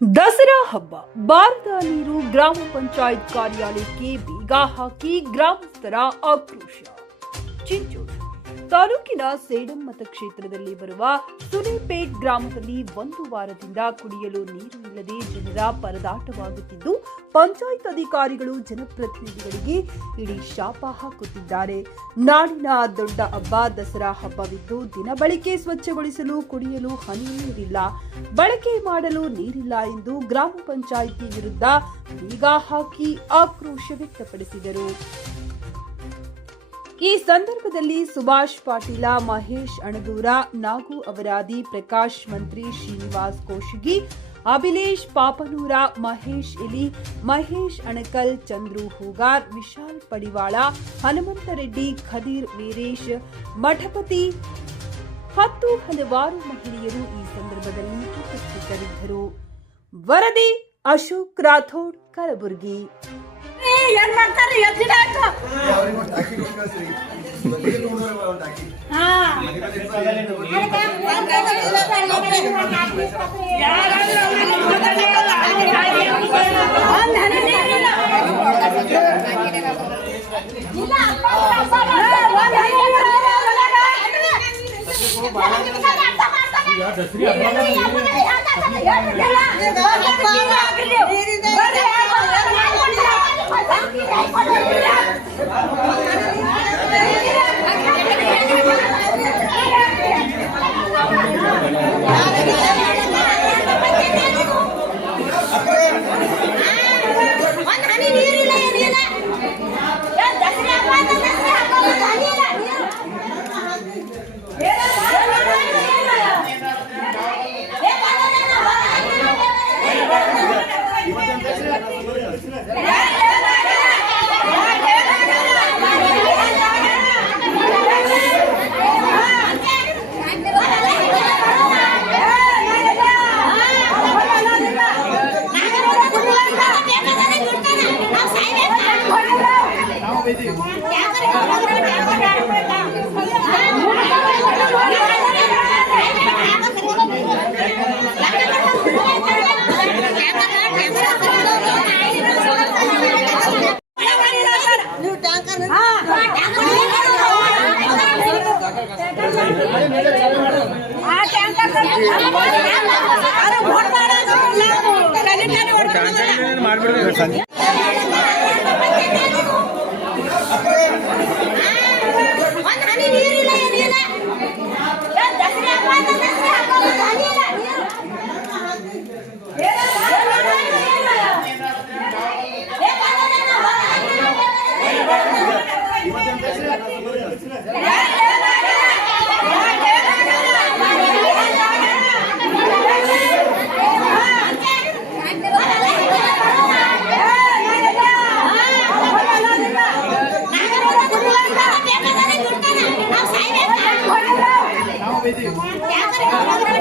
ದಸರಾ ಹಬ್ಬ ಬಾರದ ನೀರು ಗ್ರಾಮ ಪಂಚಾಯತ್ ಕಾರ್ಯಾಲಯಕ್ಕೆ ಬೀಗ ಹಾಕಿ ಗ್ರಾಮಸ್ಥರ ಆಕ್ರೋಶ. ಚಿಂಚೋಳಿ ತಾಲೂಕಿನ ಸೇಡಂ ಮತಕ್ಷೇತ್ರದಲ್ಲಿ ಬರುವ ಸುನೇಪೇಟ್ ಗ್ರಾಮದಲ್ಲಿ ಒಂದು ವಾರದಿಂದ ಕುಡಿಯಲು ನೀರು ಇಲ್ಲದೆ ಜನರ ಪರದಾಟವಾಗುತ್ತಿದ್ದು, ಪಂಚಾಯತ್ ಅಧಿಕಾರಿಗಳು ಜನಪ್ರತಿನಿಧಿಗಳಿಗೆ ಇಡೀ ಶಾಪ ಹಾಕುತ್ತಿದ್ದಾರೆ. ನಾಡಿನ ದೊಡ್ಡ ಹಬ್ಬ ದಸರಾ ಹಬ್ಬವಿದ್ದು, ದಿನ ಬಳಕೆ ಸ್ವಚ್ಛಗೊಳಿಸಲು ಕುಡಿಯಲು ಹನಿ ನೀರಿಲ್ಲ, ಬಳಕೆ ಮಾಡಲು ನೀರಿಲ್ಲ ಎಂದು ಗ್ರಾಮ ಪಂಚಾಯಿತಿ ವಿರುದ್ಧ ಬೀಗ ಹಾಕಿ ಆಕ್ರೋಶ ವ್ಯಕ್ತಪಡಿಸಿದರು. ಈ ಸಂದರ್ಭದಲ್ಲಿ ಸುಭಾಷ್ ಪಾಟೀಲ, ಮಹೇಶ್ ಅಣದೂರ, ನಾಗು ಅವರಾದಿ, ಪ್ರಕಾಶ್ ಮಂತ್ರಿ, ಶ್ರೀನಿವಾಸ್ ಕೋಶಗಿ, ಅಭಿಲೇಶ್ ಪಾಪನೂರ, ಮಹೇಶ್ ಇಲಿ, ಮಹೇಶ್ ಅಣಕಲ್, ಚಂದ್ರು ಹೂಗಾರ್, ವಿಶಾಲ್ ಪಡಿವಾಳ, ಹನುಮಂತರೆಡ್ಡಿ, ಖದೀರ್ ವೀರೇಶ್, ಮಠಪತಿ, ಹಲವಾರು ಮಹಿಳೆಯರು ಈ ಸಂದರ್ಭದಲ್ಲಿ ಉಪಸ್ಥಿತರಿದ್ದರು. ವರದಿ ಅಶೋಕ್ ರಾಥೋಡ್, ಕಲಬುರಗಿ. क्या